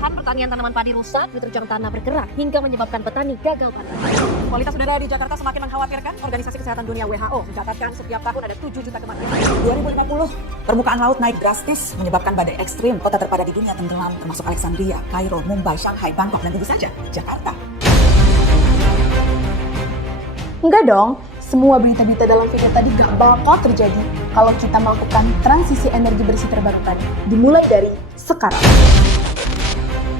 Lahan pertanian tanaman padi rusak, diterjang tanah bergerak, hingga menyebabkan petani gagal panen. Kualitas udara di Jakarta semakin mengkhawatirkan. Organisasi Kesehatan Dunia WHO mencatatkan setiap tahun ada 7 juta kematian. 2050, permukaan laut naik drastis menyebabkan badai ekstrim. Kota terpadat di dunia tenggelam, termasuk Alexandria, Kairo, Mumbai, Shanghai, Bangkok, dan tentu saja Jakarta. Enggak dong, semua berita-berita dalam video tadi gak bakal terjadi kalau kita melakukan transisi energi bersih terbarukan, dimulai dari sekarang.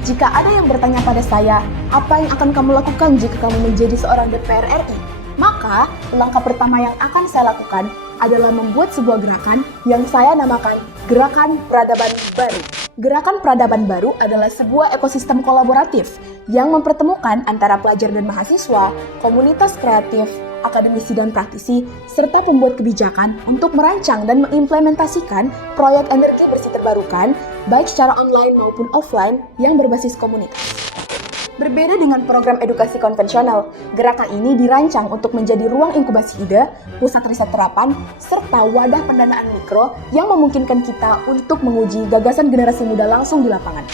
Jika ada yang bertanya pada saya, apa yang akan kamu lakukan jika kamu menjadi seorang DPR RI? Maka, langkah pertama yang akan saya lakukan adalah membuat sebuah gerakan yang saya namakan Gerakan Peradaban Baru. Gerakan Peradaban Baru adalah sebuah ekosistem kolaboratif yang mempertemukan antara pelajar dan mahasiswa, komunitas kreatif, akademisi dan praktisi, serta pembuat kebijakan untuk merancang dan mengimplementasikan proyek energi bersih terbarukan, baik secara online maupun offline yang berbasis komunitas. Berbeda dengan program edukasi konvensional, gerakan ini dirancang untuk menjadi ruang inkubasi ide, pusat riset terapan, serta wadah pendanaan mikro yang memungkinkan kita untuk menguji gagasan generasi muda langsung di lapangan.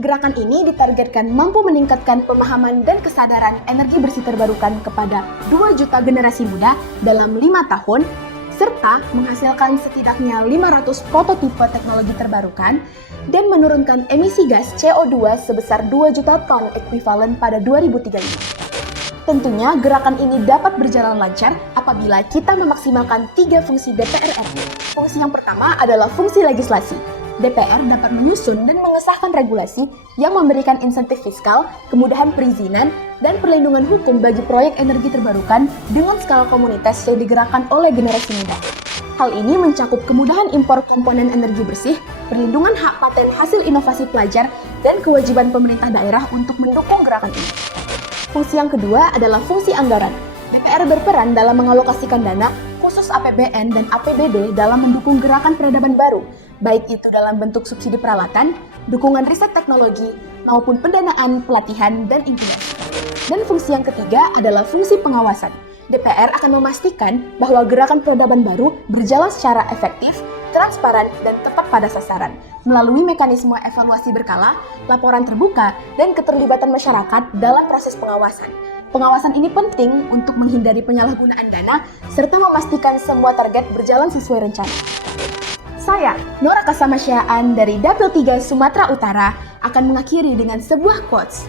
Gerakan ini ditargetkan mampu meningkatkan pemahaman dan kesadaran energi bersih terbarukan kepada 2 juta generasi muda dalam 5 tahun, serta menghasilkan setidaknya 500 prototipe teknologi terbarukan dan menurunkan emisi gas CO2 sebesar 2 juta ton ekuivalen pada 2035. Tentunya gerakan ini dapat berjalan lancar apabila kita memaksimalkan 3 fungsi DPR RI. Fungsi yang pertama adalah fungsi legislasi. DPR dapat menyusun dan mengesahkan regulasi yang memberikan insentif fiskal, kemudahan perizinan, dan perlindungan hukum bagi proyek energi terbarukan dengan skala komunitas yang digerakkan oleh generasi muda. Hal ini mencakup kemudahan impor komponen energi bersih, perlindungan hak paten hasil inovasi pelajar, dan kewajiban pemerintah daerah untuk mendukung gerakan ini. Fungsi yang kedua adalah fungsi anggaran. DPR berperan dalam mengalokasikan dana khusus APBN dan APBD dalam mendukung gerakan peradaban baru, baik itu dalam bentuk subsidi peralatan, dukungan riset teknologi, maupun pendanaan, pelatihan, dan inkubasi. Dan fungsi yang ketiga adalah fungsi pengawasan. DPR akan memastikan bahwa gerakan peradaban baru berjalan secara efektif, transparan, dan tepat pada sasaran, melalui mekanisme evaluasi berkala, laporan terbuka, dan keterlibatan masyarakat dalam proses pengawasan. Pengawasan ini penting untuk menghindari penyalahgunaan dana, serta memastikan semua target berjalan sesuai rencana. Saya, Nora Kasamasyaan dari Dapil 3 Sumatera Utara, akan mengakhiri dengan sebuah quotes.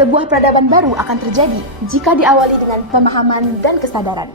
Sebuah peradaban baru akan terjadi jika diawali dengan pemahaman dan kesadaran.